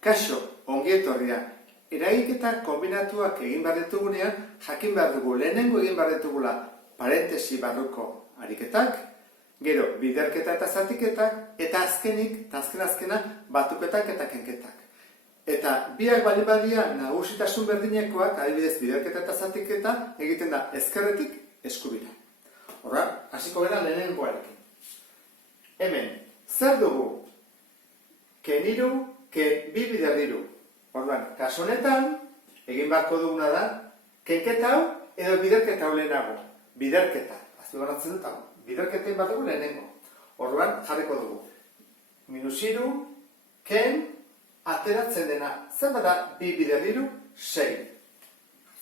Kaixo, ongi etorria. Eragiketa kombinatuak egin behar ditugunean, jakin behar dugu lehenengo egin behar ditugula parentesi barruko ariketak, gero biderketa eta zatiketak, eta azkenik, eta azkena, batuketak eta kenketak. Eta biak bali badia nagusitasun berdinekoak, adibidez biderketa eta zatiketa, egiten da ezkerretik eskubira. Horra, hasiko gara lehenengoarekin. Hemen, zer dugu? Keniru, bi biderriru. Orduan, kasu honetan, egin beharko duguna da, kenketa hau edo biderketa hau lehenago. Biderketa, azpimarratzen dut hau. Biderketa egin behar dugu lehenengo. Orduan, jarriko dugu. Minusiru, ken, ateratzen dena. Zer da bi biderriru, 6.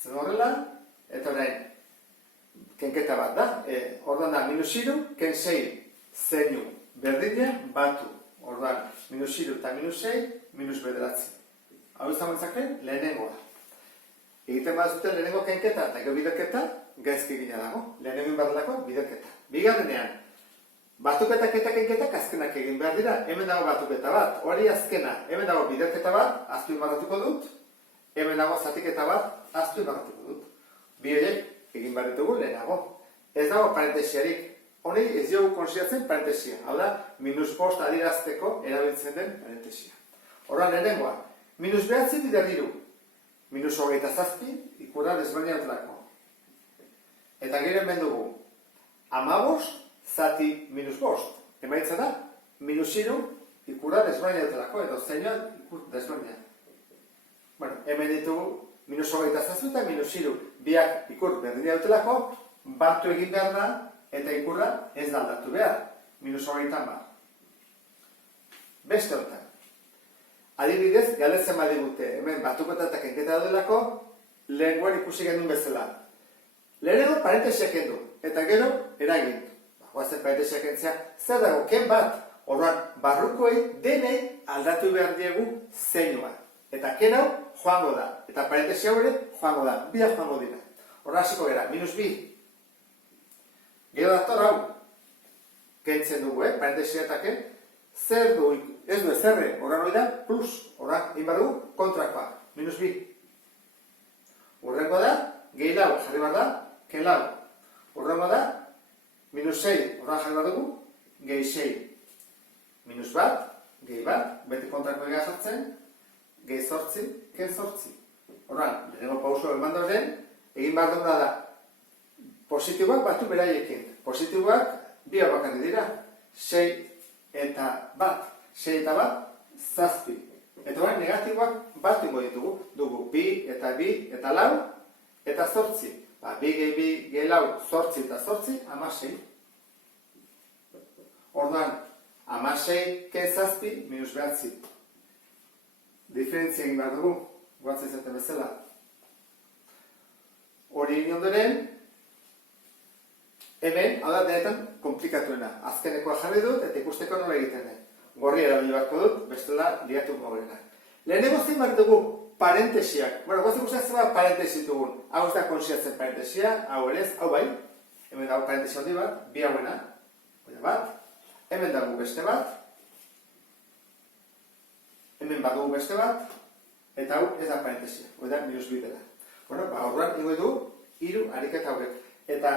Zer horrela, eta orain, kenketa bat da. Orduan da, minusiru, ken 6, zeinu. Berdina, batu. Orduan, minusiru eta minus 6, minus bederatzi. Hau izan batzakren, lehenengoa. Egiten bat zuten lehenengo kenketa eta gero biderketa, gaizki gina dago. Lehenengo egin behar delako, biderketa. Bigarrenean, batuketak eta kenketak azkenak egin behar dira. Hemen dago batuketa bat, hori azkena. Hemen dago biderketa bat, aztu inbarratuko dut. Hemen dago zatiketa bat, aztu inbarratuko dut. Bi horiek egin behar ditugu lehenago. Ez dago parentesiarik. Honi ez diogu konsideratzen parentesia. Hau da, minus bost adierazteko erabiltzen den parentesia. Horren lehenengoa, minus behatzi biderriru. Minus 27, ikurra desberdina dutelako. Eta gero hemen dugu, 15 zati minus bost. Emaitza da, minus 3, ikurra desberdina dutelako, edo zeinoa ikur desberdina. Bueno, hemen ditugu, minus 27 eta minus 3, biak ikur berdina dutelako, batu egin behar da, eta ikurra ez da aldatu behar, minus 30. Beste honetan. Adibidez, galdetzen badigute, hemen batuketa eta kenketa daudelako, lehengoan ikusi genuen bezala. Lehenengo parentesiak kendu, eta gero eragin. Guazen parentesiak kentzea, zer dago, ken bat, orduan barrukoei denei aldatu behar diegu zeinua. Eta ken hau joango da, eta parentesia hori joango da, biak joango dira. Horra hasiko gara, minus 2. Gero dator hau, kentzen dugu, parentesia eta ken, zer du, ez du ezerre, horren hori da, plus, horren, egin behar dugu, kontrakoa, minus 2. Horrengo da, gehi lau, jarri behar da, ken lau. Horrengo da, minus 6, horren jarri behar dugu, gehi 6. Minus bat, gehi bat, beti kontrako ega jartzen, gehi 8, ken 8. Horren, lehenengo pauso eman dauden, egin behar duguna da, positiboak batu beraiekin. Positiboak bi bakarri dira. 6 eta bat. 6 eta bat, 7. Eta orain negatiboak bat ingo ditugu. Dugu bi eta lau eta 8. Bi gehi lau, 8 eta 8, 16. Orduan, 16 ken 7, minus 9. Diferentzia egin behar dugu. Guatzen zaten bezala. Hori egin ondoren, hemen, hau da, denetan, komplikatuena. Azkenekoa jarri dut, eta ikusteko nola egiten den. Gorri erabili beharko dut, bestela liatuko gorena. Lehenengo zein behar dugu parentesiak. Bueno, guazik usteak zeba parentesi dugun. Hau ez da konsiatzen parentesia, hau ere ez, hau bai. Hemen dago parentesia handi bat, bi hauena. Bat. Hemen dago beste bat. Hemen bat dugu beste bat. Eta hau ez da parentesia. Hau da, minus 2 dela. Bueno, horrean, ingo du, 3 ariketa hauek. Eta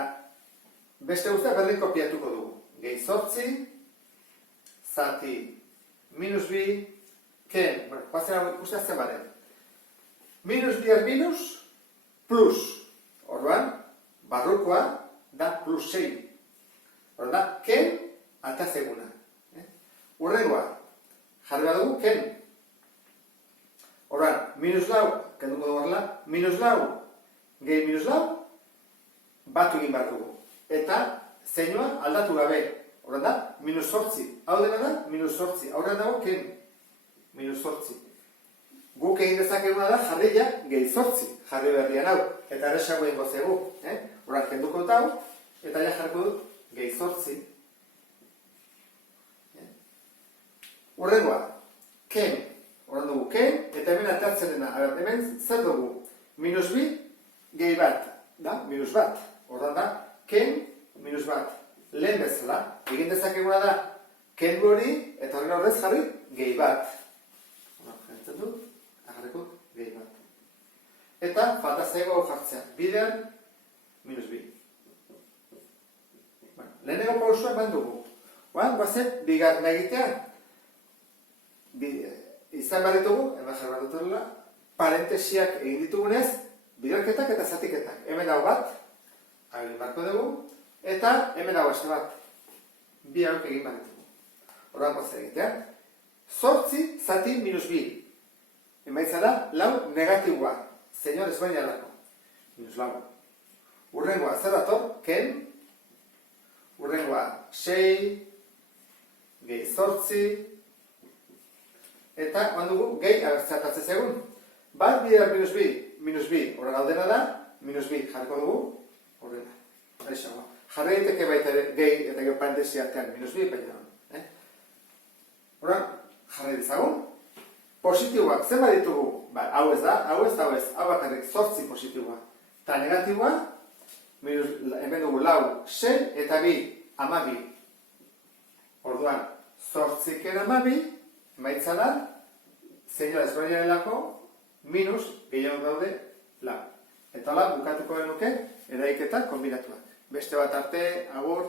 beste guztiak berdin kopiatuko dugu. Gehi 8, zati minus 2, ken, bueno, guazen hau ikusteak zen baren. Minus 2 minus, plus. Orduan, barrukoa da plus 6. Orduan da, ken, atazeguna. Urrengoa, jarri bat dugu, ken. Orduan, minus lau, kenduko dugu horrela, minus lau, gehi minus lau, batu egin behar dugu. Eta zeinua aldatu gabe. Horren da, minus 8. Hau dena da, minus 8. Horren dago, ken? Minus 8. Guk egin dezakeguna da, jarria gehi 8. Jarri berrian hau. Eta erresago egin gozegu. Horren, kenduko dut hau, eta ja jarriko dut gehi 8. Horrengoa, ken. Horren dugu, ken, eta hemen atertzen dena. Hemen zer dugu? Minus 2, gehi bat. Da, minus bat. Horren da, ken, minus bat. Lehen bezala, egin dezakeguna da, kendu hori, eta horren horrez jarri, gehi bat. Jartzen du, eta falta zaigu hau jartzea. Bider, minus bi. Bueno, lehenengo pausua eman dugu. Guazen, bigarren egitea. Izan behar ditugu, hemen jarra dutela, parentesiak egin ditugunez, biderketak eta zatiketak. Hemen hau bat, egin barko dugu, eta hemen hau beste bat. Bi hauk egin behar ditugu. Horren guazen egitea. 8 zati minus bi. Emaitza da, lau negatiboa. Senyor ezbaina lako. Minus lau. Urrengoa, zer dator? Ken. Urrengoa, 6, gehi 8, eta dugu gehi abertzatatzez egun. Bat bider minus bi, horren aldena da, minus bi jarriko dugu, horrena. Jarri daiteke baita gehi eta gehi parentesi artean minus bi, baina. Horren, jarri dizagun. Positiboak, zen ditugu? Hau ez da, hau bakarrik 8 positiboa. Eta negatiboa, hemen dugu lau, 6 eta bi, 12. Orduan, 8 ken 12, emaitza da, senyor ezberdinarelako, minus gehiago daude lau. Eta lau, bukatuko genuke, eraiketa kombinatuak. Beste bat arte, agur.